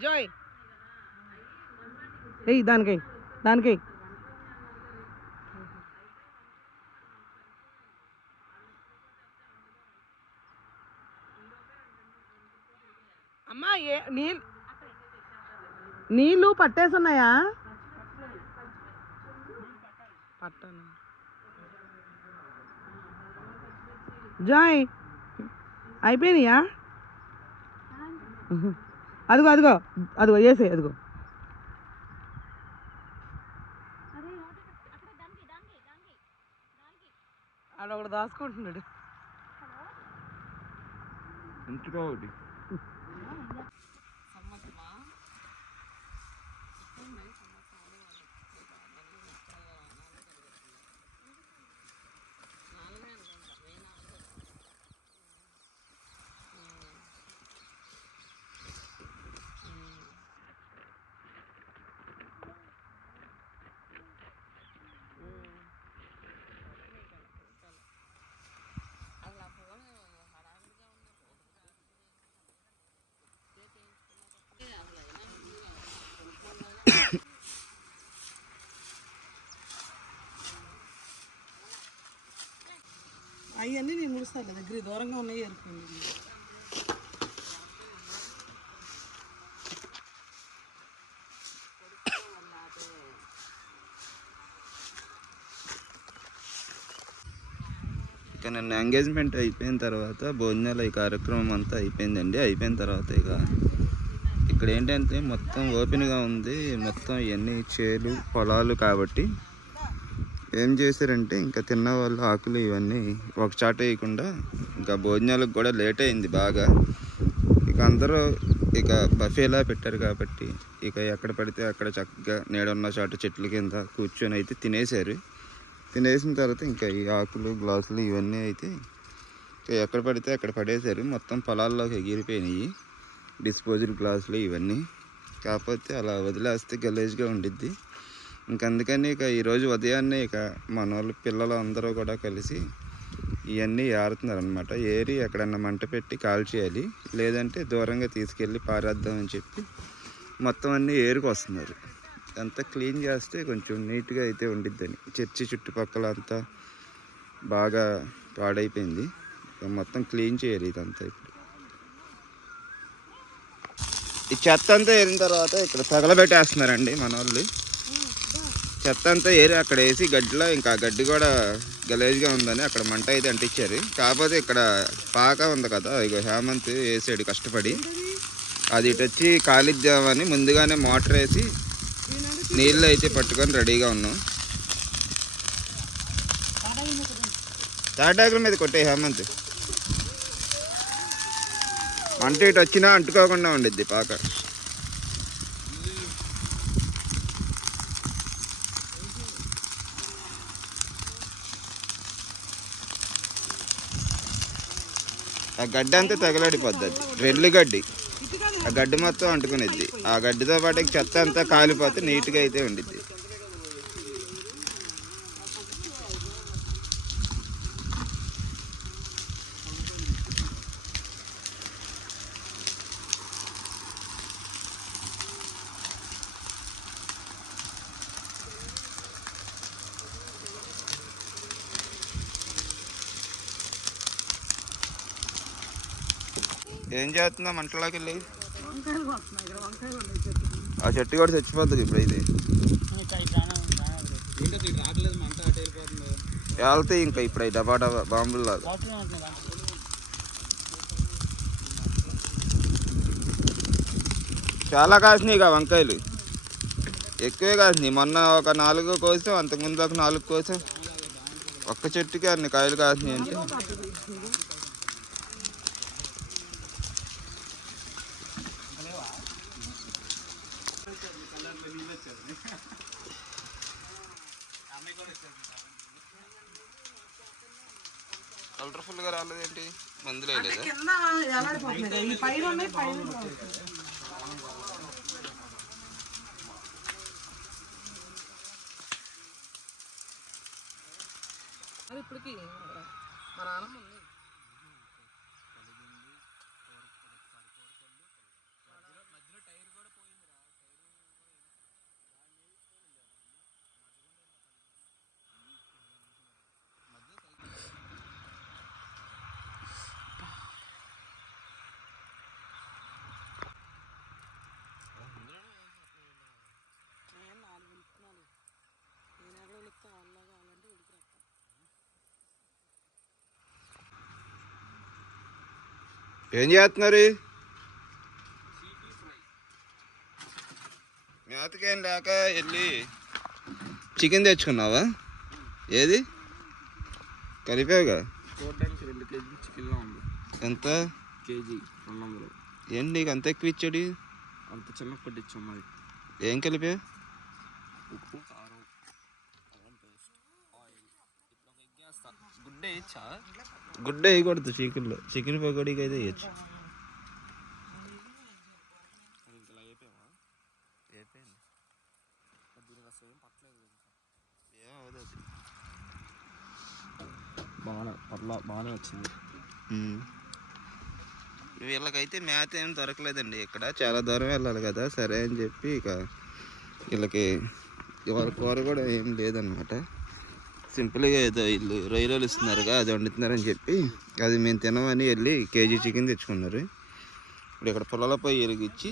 Joy ఏయ్ దానికై దానికై అమ్మా ఏ నీళ్ళు నీళ్ళు పట్టేసున్నాయా? పట్టను? జాయ్ అయిపోయినాయా? అదిగో అదిగో అదిగో వేసే అదిగో. ఆడ ఒకడు దాచుకుంటున్నాడు. ఒకటి. అవన్నీ నేను ముడుస్తాను దగ్గర దూరంగా ఉన్నాయి ఏరుకోండి. ఇక నన్ను ఎంగేజ్మెంట్ అయిపోయిన తర్వాత భోజనాలు ఈ కార్యక్రమం అంతా అయిపోయిందండి. అయిపోయిన తర్వాత ఇక ఇక్కడ ఏంటంటే మొత్తం ఓపెన్గా ఉంది. మొత్తం ఇవన్నీ చేలు పొలాలు కాబట్టి ఏం చేశారంటే ఇంకా తిన్న వాళ్ళు ఆకులు ఇవన్నీ ఒక చాట వేయకుండా ఇంకా భోజనాలకు కూడా లేట్ అయింది బాగా. ఇక అందరూ ఇక బఫేలా పెట్టారు కాబట్టి ఇక ఎక్కడ పడితే అక్కడ చక్కగా నీడున్న చాట చెట్ల కింద కూర్చొని అయితే తినేశారు. తినేసిన తర్వాత ఇంకా ఈ ఆకులు గ్లాసులు ఇవన్నీ అయితే ఎక్కడ పడితే అక్కడ పడేశారు. మొత్తం పొలాల్లోకి ఎగిరిపోయినాయి డిస్పోజల్ గ్లాసులు ఇవన్నీ. కాకపోతే అలా వదిలేస్తే గలేజ్గా ఉండిద్ది. అందుకని ఇక ఈరోజు ఉదయాన్నే ఇక మన వాళ్ళు పిల్లలు అందరూ కూడా కలిసి ఇవన్నీ ఏరుతున్నారు అనమాట ఏరి ఎక్కడన్నా మంట పెట్టి కాల్చేయాలి లేదంటే దూరంగా తీసుకెళ్ళి పారేద్దామని చెప్పి మొత్తం అన్నీ ఏరుకొస్తున్నారు అంతా క్లీన్ చేస్తే కొంచెం నీట్గా అయితే ఉండిద్దని. చర్చి చుట్టుపక్కల అంతా బాగా పాడైపోయింది. మొత్తం క్లీన్ చేయాలి ఇదంతా ఇప్పుడు. ఈ చెత్త అంతా ఏరిన తర్వాత ఇక్కడ తగలబెట్టేస్తున్నారండి మన వాళ్ళు. చెత్త అంతా ఏరి అక్కడ వేసి గడ్డిలో ఇంకా గడ్డి కూడా గలేజ్గా ఉందని అక్కడ మంట అయితే అంటించారు. కాకపోతే ఇక్కడ పాక ఉంది కదా ఇక హేమంత్ వేసాడు కష్టపడి. అది ఇటు వచ్చి కాలిద్దామని ముందుగానే మోటార్ వేసి నీళ్ళు అయితే పట్టుకొని రెడీగా ఉన్నాం. తాటాకుల మీద కొట్టే హేమంత్. మంట ఇటు వచ్చినా అంటుకోకుండా ఉండిద్ది పాక. ఆ గడ్డి అంతా తగలాడిపోద్ది అది రెల్లు గడ్డి. ఆ గడ్డి మొత్తం అంటుకునిద్ది. ఆ గడ్డితో పాటు చెత్త అంతా కాలిపోతే నీట్గా అయితే ఉండిద్ది. ఏం చేస్తుందా మంటలోకి వెళ్ళి ఆ చెట్టు కూడా చచ్చిపోతుంది ఇప్పుడు ఇది వెళ్తాయి ఇంకా ఇప్పుడు ఈ డబా డబా బాంబులు చాలా కాసినాయి ఇక వంకాయలు. ఎక్కువే కాసినాయి. మొన్న ఒక నాలుగు కోసం అంతకుముందు ఒక నాలుగు కోసం. ఒక్క చెట్టుకి అన్ని కాయలు కాసినాయి అంటే. కింద ఎలాడిపోతున్నాయి కదా. ఈ పైన ఉన్నాయి పైన కూడా ఉన్నాయి. అది ఇప్పటికి మా నాన్నమ్మ ఉంది ఏం చేస్తున్నారు? మేతకేం లేక వెళ్ళి చికెన్ తెచ్చుకున్నావా? ఏది? కలిపావుగా చూడడానికి రెండు కేజీ చికెన్లో ఉంది. ఎంత? కేజీ రెండు వందలు. ఏంటి నీకు అంత ఎక్కువ ఇచ్చాడు? అంత చిన్న పట్టించాం మరి. ఏం కలిపా ఉప్పు కారం గుడ్డ వేయచ్చా? గుడ్డ వేయకూడదు చికెన్లో. చికెన్ పకోడీకి అయితే వేయచ్చు. బాగానే బాగానే వచ్చింది. వీళ్ళకైతే మేత ఏం దొరకలేదండి. ఇక్కడ చాలా దూరం వెళ్ళాలి కదా సరే అని చెప్పి ఇక వీళ్ళకి వాళ్ళ కూర కూడా ఏం లేదనమాట సింపుల్గా ఏదో వీళ్ళు రొయ్యలు ఇస్తున్నారుగా అది వండుతున్నారని చెప్పి అది మేము తినమని వెళ్ళి కేజీ చికెన్ తెచ్చుకున్నారు. ఇప్పుడు ఇక్కడ పొలాల పొయ్యి వెలిగించి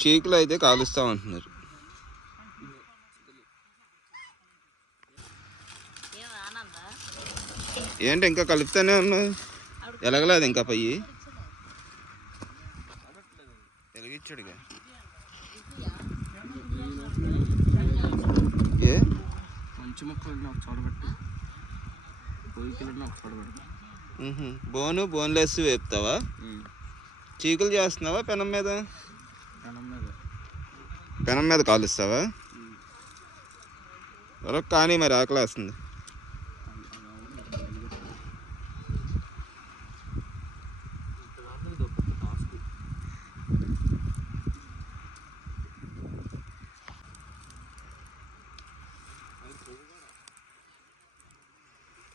చీకులు అయితే కాలుస్తూ ఉంటున్నారు ఏంటి ఇంకా కలుపుతానే ఉన్నావు? ఎలగలేదు ఇంకా పయ్యి? వెలిగించాడుగా ఏ మంచి ముక్కలు ఒక పొయ్యికి ఒక. బోను బోన్లెస్ వేపుతావా? చీకులు చేస్తున్నావా పెనం మీద? పెనం మీద. పెనం మీద కాలుస్తావా? కానీ మరి ఆకలేస్తుంది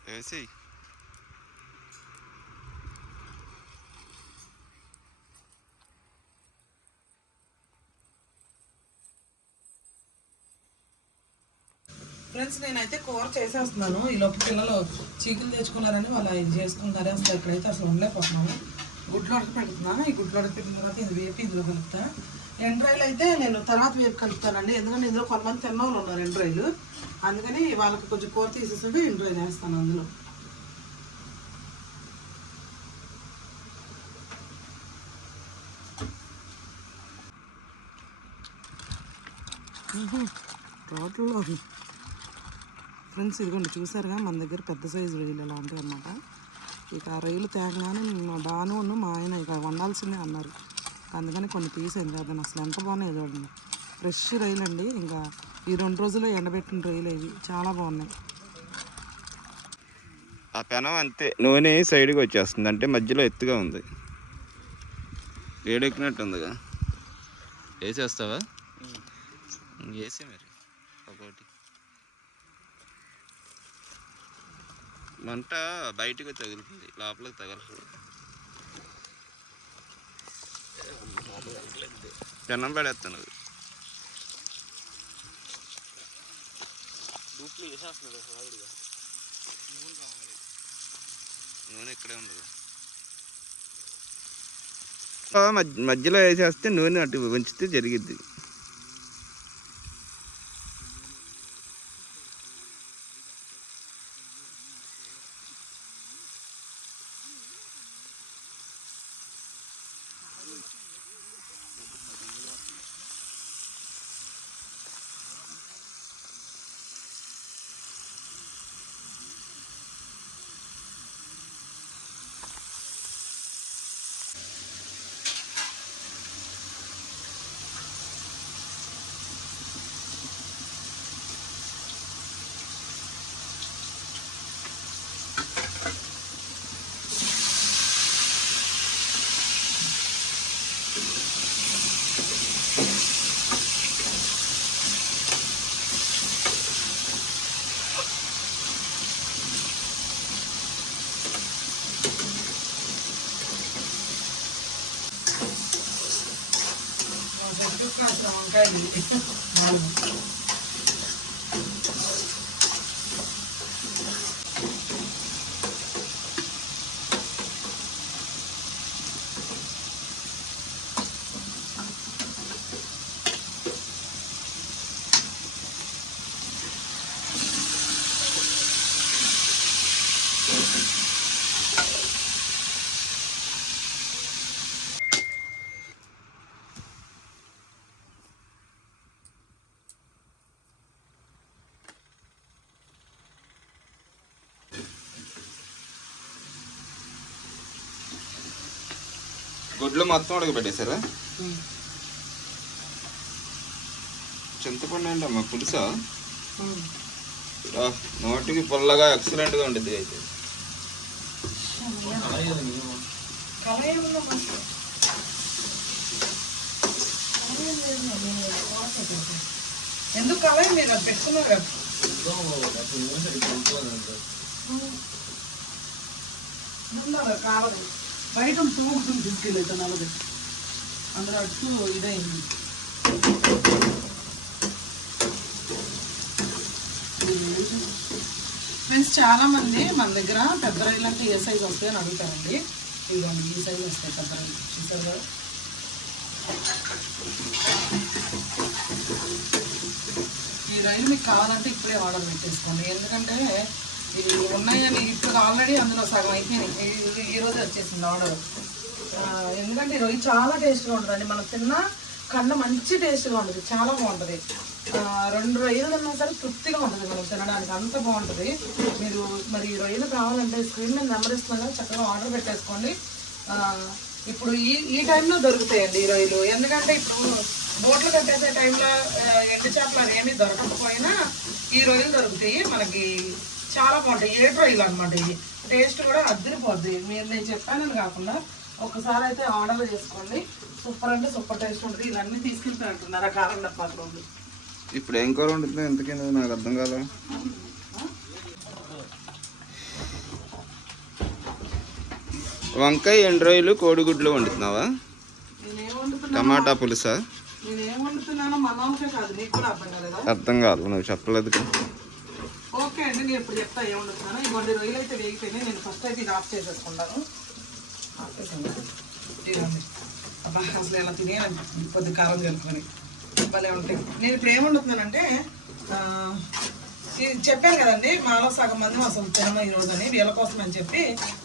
వేసి ఫ్రెండ్స్ నేనైతే కూర చేసేస్తున్నాను. ఈ లోపు పిల్లలు చీకులు తెచ్చుకున్నారని వాళ్ళు ఇది చేసుకుంటారు. అసలు ఎక్కడైతే అసలు ఉండలేకపోతున్నాము. గుడ్లు ఉడక పెడుతున్నాను. ఈ గుడ్లు ఉడక పెట్టిన తర్వాత ఇది వేపి ఇందులో కలుపుతా. ఎండ్రాయిలు అయితే నేను తర్వాత వేపు కలుపుతానండి. ఎందుకంటే ఇందులో కొంతమంది తిన్నోళ్ళు ఉన్నారు ఎండ్రాయిలు అందుకని వాళ్ళకి కొంచెం కూర తీసేసి ఎండ్రాయిల్ వేస్తాను అందులో. రోడ్లో ఫ్రెండ్స్ ఇదిగోండి చూసారుగా మన దగ్గర పెద్ద సైజు రొయ్యలు ఇలా ఉంటాయి అన్నమాట. ఇక ఆ రొయ్యలు తేగానే మా బాను మా ఆయన ఇక వండాల్సిందే అన్నారు. అందుకని కొన్ని తీసేది కాదని అసలు ఎంత బాగున్నాయి చూడండి. ఫ్రెష్ రొయ్యలు అండి ఇంకా ఈ రెండు రోజుల్లో ఎండబెట్టిన రొయ్యలు ఇవి చాలా బాగున్నాయి. ఆ పెనం అంతే నూనె సైడ్కి వచ్చేస్తుంది అంటే మధ్యలో ఎత్తుగా ఉంది. వేడెక్కినట్టు ఉందిగా వేసేస్తావా వేసే మరి ఒకటి. మంట బయటకు తగులుతుంది లోపలికి తగలదు పెనం పడేస్తాను. డూప్లు వేసేస్తున్నాడు హడావిడిగా. నూనె ఇక్కడే ఉండదు. మధ్యలో వేసేస్తే నూనె అటు ఉంచితే జరిగిద్ది. మొత్తం ఉడకబెట్టేశారా చింతపండు ఏంటమ్మా పులుసా? నోటికి పుల్లగా ఎక్సలెంట్గా ఉంటుంది అయితే. ఎందుకు కలయి మీరు? అది పెట్టుకున్నారు కావాలి. బయట తూగుతుంది తీసుకెళ్ళి నలభై అందులో అటు ఇదైంది. ఫ్రెండ్స్ చాలా మంది మన దగ్గర పెద్ద రైలు అంటే ఏ సైజ్ వస్తాయి అని అడుగుతారండి. ఇదిగోండి ఈ సైజు వస్తాయి పెద్ద రైలు చూసారు కదా? ఈ రైలు మీకు కావాలంటే ఇప్పుడే ఆర్డర్ పెట్టేసుకోండి. ఎందుకంటే ఇవి ఉన్నాయని ఇప్పుడు ఆల్రెడీ అందులో సగం అయిపోయినాయి. ఇది ఈ రోజు వచ్చేసింది ఆర్డర్ ఎందుకంటే ఈ రొయ్యి చాలా టేస్ట్గా ఉంటుందండి. మనం తిన్న కన్న మంచి టేస్ట్గా ఉంటుంది. చాలా బాగుంటుంది. రెండు రొయ్యలు తిన్నా సరే తృప్తిగా ఉంటుంది మనం తినడానికి. అంత బాగుంటుంది. మీరు మరి ఈ రొయ్యలు కావాలంటే స్క్రీన్ మీద నెంబర్ ఇస్తున్నాం చక్కగా ఆర్డర్ పెట్టేసుకోండి. ఇప్పుడు ఈ ఈ టైంలో దొరుకుతాయండి ఈ రొయ్యలు. ఎందుకంటే ఇప్పుడు బోట్లు కట్టేసే టైంలో ఎండు చేపలు అవి ఏమీ దొరకకపోయినా ఈ రొయ్యలు దొరుకుతాయి మనకి. చాలా బాగుంటాయి. ఏడు రొయ్యలు అనమాట ఇవి టేస్ట్ కూడా అద్దరిపోద్ది. మీరు నేను చెప్పానని కాకుండా ఒకసారి అయితే ఆర్డర్ చేసుకోండి. సూపర్ అంటే సూపర్ టేస్ట్ ఉంటుంది. ఇవన్నీ ఆ కారం డబ్బాలో ఇప్పుడు ఏం కూర ఎందుకే నువ్వు నాకు అర్థం కాదు వంకాయ ఎండ్రాయిలు కోడిగుడ్లు వండుతున్నావా? నేనేం వండుతున్నా టమాటా పులుసా? కాదు. అర్థం కాదు. నువ్వు చెప్పలేదు. ఓకే అండి నేను ఇప్పుడు చెప్తా ఏం ఈ ఇవ్వండి రొయ్యలు అయితే వేగిపోయినాయి. నేను ఫస్ట్ అయితే ఇది ఆఫ్ చేసేసుకుంటాను. అబ్బా అసలు ఎలా తినేయాలి. కొద్ది కారం కలుపుకొని భలే ఉంటాయి. నేను ఇప్పుడు ఏముండుతున్నానంటే చెప్పాను కదండి మాలో సగం మంది అసలు తినము ఈ రోజు అని వీళ్ళ కోసం అని చెప్పి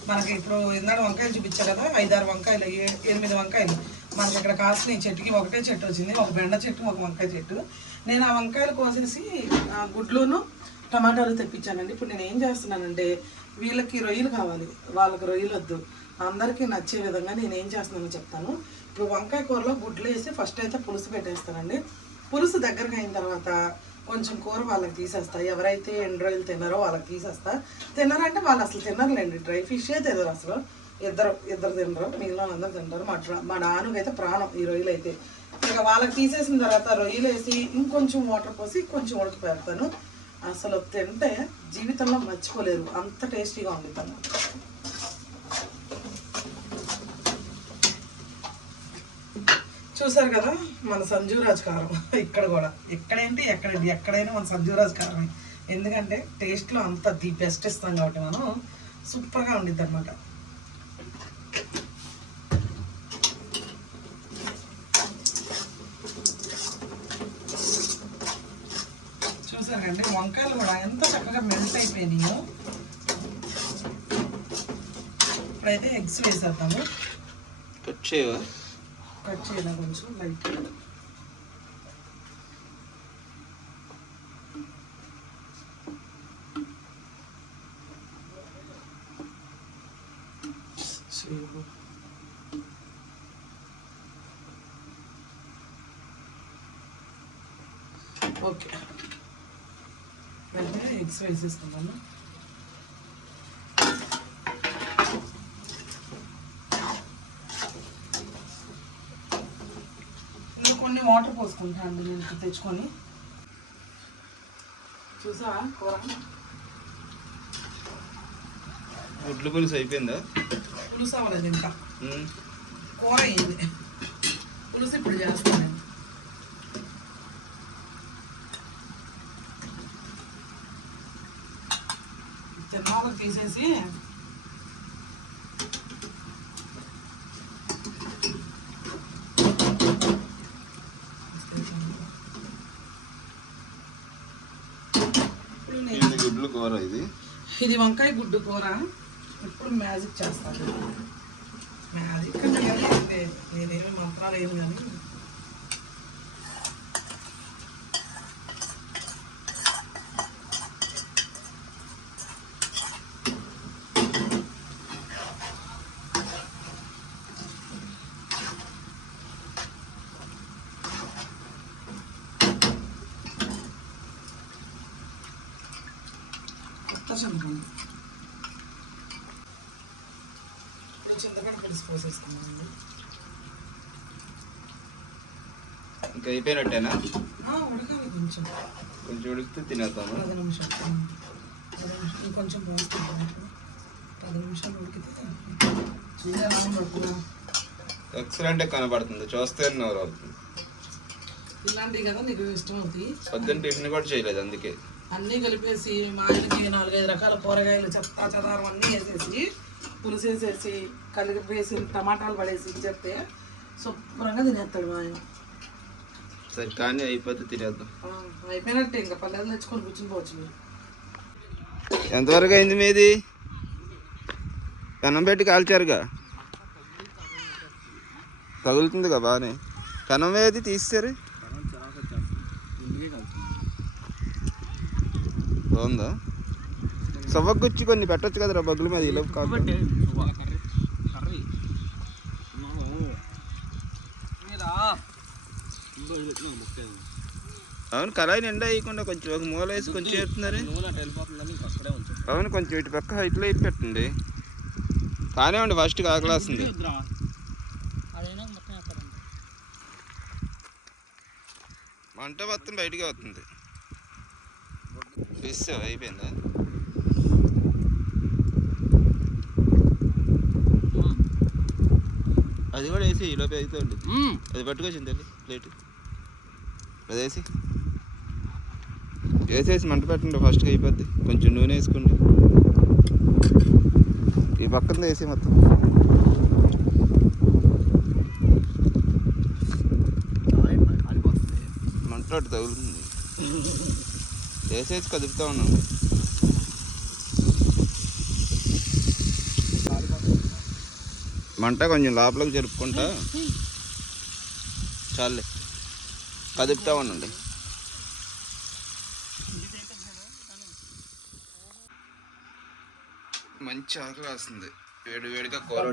మనకి ఇప్పుడు ఇందాడు వంకాయలు చూపించారు కదా ఐదారు వంకాయలు ఏ- ఎనిమిది వంకాయలు. మనకి ఇక్కడ కాసిన చెట్టుకి ఒకటే చెట్టు వచ్చింది. ఒక బెండ చెట్టు ఒక వంకాయ చెట్టు. నేను ఆ వంకాయలు కోసేసి గుడ్లోను టమాటాలు తెప్పించానండి. ఇప్పుడు నేను ఏం చేస్తున్నానంటే వీళ్ళకి రొయ్యలు కావాలి. వాళ్ళకి రొయ్యలు వద్దు. అందరికీ నచ్చే విధంగా నేను ఏం చేస్తున్నానో చెప్తాను. ఇప్పుడు వంకాయ కూరలో గుడ్లు వేసి ఫస్ట్ అయితే పులుసు పెట్టేస్తానండి. పులుసు దగ్గరకు అయిన తర్వాత కొంచెం కూర వాళ్ళకి తీసేస్తా. ఎవరైతే ఎండు రొయ్యలు తిన్నారో వాళ్ళకి తీసేస్తా. తిన్నారంటే వాళ్ళు అసలు తినరులేండి. డ్రై ఫిషే తినరు అసలు. ఇద్దరు ఇద్దరు తినరు మిగిలిన అందరూ తింటారు. మా మా నాన్నకైతే ప్రాణం ఈ రొయ్యలు అయితే. ఇక వాళ్ళకి తీసేసిన తర్వాత రొయ్యలు వేసి ఇంకొంచెం వాటర్ పోసి కొంచెం ఉడక పెడతాను అసలు తింటే జీవితంలో మర్చిపోలేరు. అంత టేస్టీగా వండుతాను చూసారు కదా మన సంజీవరాజ్ కారం. ఇక్కడ కూడా. ఇక్కడేంటి? ఎక్కడ ఎక్కడైనా మన సంజీవరాజ్ కారం ఎందుకంటే టేస్ట్లో అంత ది బెస్ట్ ఇస్తాం కాబట్టి మనం సూపర్గా ఉండిద్ది అనమాట కండి వంకాయలు కూడా ఎంత చక్కగా మెల్ట్ అయిపోయినాయో. ఇప్పుడైతే ఎగ్స్ వేసేద్దాము. కట్ చేయవా? కట్ చేయడం కొంచెం లైట్ ఓకే ఎగ్స్ వేసేసుకున్నాను ఇందులో కొన్ని వాటర్ పోసుకుంటా అండి నేను తెచ్చుకొని. చూసా కూర? గుడ్లు పులుసు అయిపోయిందా? పులుసు అవ్వలేదు ఇంకా. కూర అయింది. పులుసు ఇప్పుడు చేస్తాను నేను తిన్నాక తీసేసి గుడ్లు కూర ఇది? ఇది వంకాయ గుడ్డు కూర. ఇప్పుడు మ్యాజిక్ చేస్తాను. మ్యాజిక్ అంటే నేనేమి మంత్రాలు ఏమి కానీ చింతపండు ఈ చింతపండు పులుసు పోసేసుకున్నామండి ఇంకా అయిపోయినట్టేనా కొంచెం. కొంచెం ఉడికితే తినేద్దాము? పది నిమిషాలు పది నిమిషాలు ఇంకొంచెం పోసుకుంటాం పది నిమిషాలు ఉడికితే ఎక్సలెంట్ కనబడుతుంది? చూస్తే నోరు అవుతుంది. ఇలాంటివి కదా నీకు ఇష్టం అవుతాయి పొద్దున్న టిఫిన్ కూడా చేయలేదు అందుకే. అన్నీ కలిపేసి మా ఆయనకి నాలుగైదు రకాల కూరగాయలు చెత్త చెదారం అన్నీ వేసేసి పులుసు వేసేసి కలిపేసి టమాటాలు పడేసి చెప్తే శుభ్రంగా తినేస్తాడు మా ఆయన. సరే కానీ అయిపోతే తినేద్దాం. అయిపోయినట్టే ఇంకా పల్లెలు తెచ్చుకొని కూర్చుని పోవచ్చు మీరు. ఎంతవరకు అయింది మీది? పెనం పెట్టి కాల్చారుగా? తగులుతుందిగా బాగానే. పెనం ఏది తీస్తారు బాగుందా? సవ్వగుచ్చి కొన్ని పెట్టొచ్చు కదరా బగ్గుల మీద ఇలా కాదు కర్రీ కర్రీ అవును కళాయి నిండా వేయకుండా కొంచెం ఒక మూల వేసి కొంచెం వేస్తున్నారు అవును కొంచెం ఇటు పక్క హైట్లో వేసి పెట్టండి కానివ్వండి ఫస్ట్ వేస్తారండి మంట మొత్తం బయటికి వస్తుంది వేసావు అయిపోయిందా? అది కూడా వేసి ఈ లోపే అయితే ఉండి అది పట్టుకొచ్చింది ప్లేట్. అదేసి వేసేసి మంట పెట్టండి ఫస్ట్గా అయిపోద్ది. కొంచెం నూనె వేసుకోండి ఈ పక్కన వేసి మొత్తం. మంట తగులుతుంది. వేసేసి కదుపుతా ఉన్నాం. మంట కొంచెం లోపలికి జరుపుకుంటా. చాలే. కదుపుతా ఉండండి మంచి ఆకలి వస్తుంది వేడి వేడిగా కూర.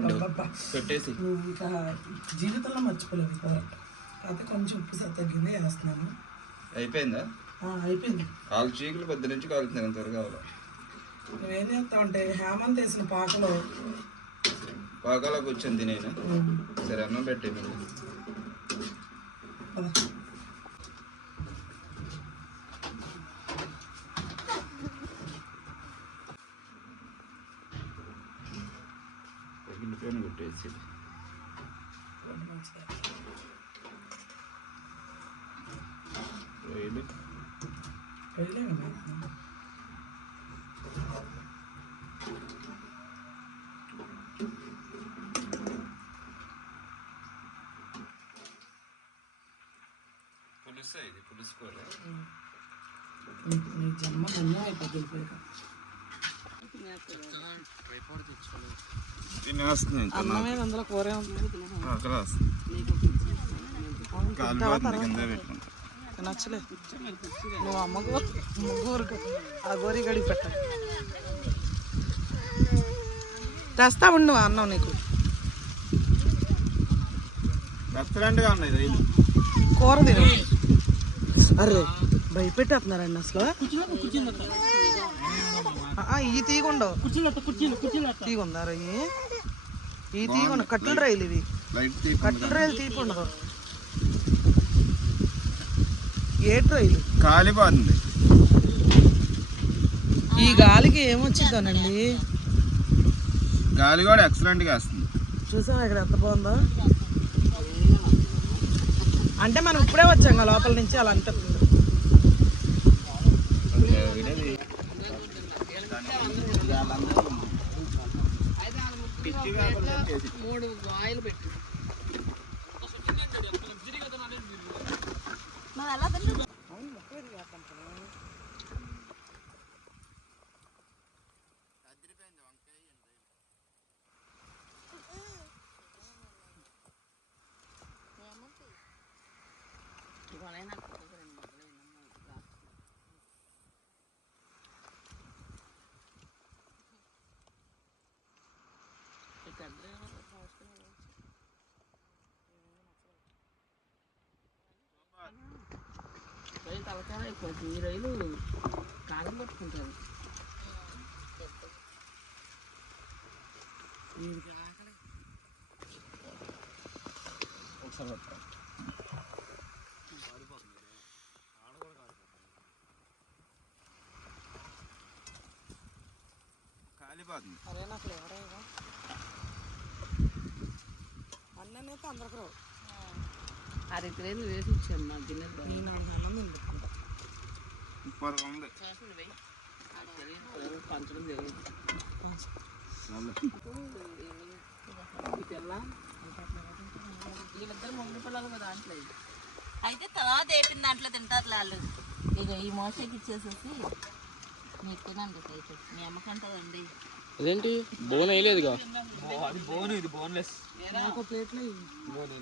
పెట్టేసి. జీవితంలో మర్చిపోలేదు కూర. కాకపోతే కొంచెం ఉప్పు సరి తగ్గింది వేస్తున్నాను అయిపోయిందా? ఆ, అయిపోయింది. కాలు చీకులు పొద్దు నుంచి కాలుతున్నాను త్వరగా నువ్వేం చేస్తావంటే హేమంత్ వేసిన పాకలో పాకాల కూర్చొని తినేనా. ఉమ్, సరే అన్నం పెట్టే మీరు పద. పగిలిపోయిన కొట్టేసి రొయ్యలు వెళ్ళామమ్మా. పులుసు ఇది పులుసు కూర. జన్మ ధన్యం అయిపోతుంది పోయాక. తినేస్తుంది ఇంకా అన్నమే అందులో కూరే నచ్చలే నువ్వు అమ్మకు ముగ్గురికి ఆ గోరి గడికి పెట్ట తెస్తా ఉండు అన్నం నీకు కూర తిను. అరే భయపెట్టేస్తున్నారండి అసలు. ఇవి తీగుండవు తీగుందా ఇవి. ఇవి తీగుండ కట్టెల రైలు ఇవి. కట్టెల రైలు తీపుండదు ఏటు రైలు? కాలిపోతుంది ఈ గాలికి ఏమొచ్చిద్దానండి? గాలి కూడా ఎక్సలెంట్గా వస్తుంది. చూసావా ఇక్కడ ఎంత బాగుందో? అంటే మనం ఇప్పుడే వచ్చాం కదా లోపల నుంచి అలా అనిపిస్తుంది మూడు ఆయిల్ పెట్టి ಮಳೆನಾಡು ಕೊಟ್ಟಿದ್ರೆ ನಿಮ್ಮ ಮಗಳೇ ನಮ್ಮ ಹುಡುಗ ಯಾಕಂದ್ರೆ రైలు తలకాయ అయిపోతుంది ఈ రైలు కాలం పట్టుకుంటారు ఒకసారి పట్టుకో అరే నాకు ఎవరైనా అన్ననైతే అందరికి రావు. అరకిలేదు వేసి ఇచ్చాను మా గిన్నెలు నేను నాలుగు అన్నం తింటుకుంటా సూపర్గా ఉంది. పంచడం వీళ్ళిద్దరు పిల్లలు దాంట్లో అయితే తర్వాత వేపిన దాంట్లో తింటారు వాళ్ళు. ఇక ఈ మోసకి ఇచ్చేసేసి మీకు తినండి మీ అమ్మకంటదండి అదేంటి? బోన్ వేయలేదుగా. అది బోన్ ఇది బోన్లెస్. నాకు ప్లేట్లో బోన్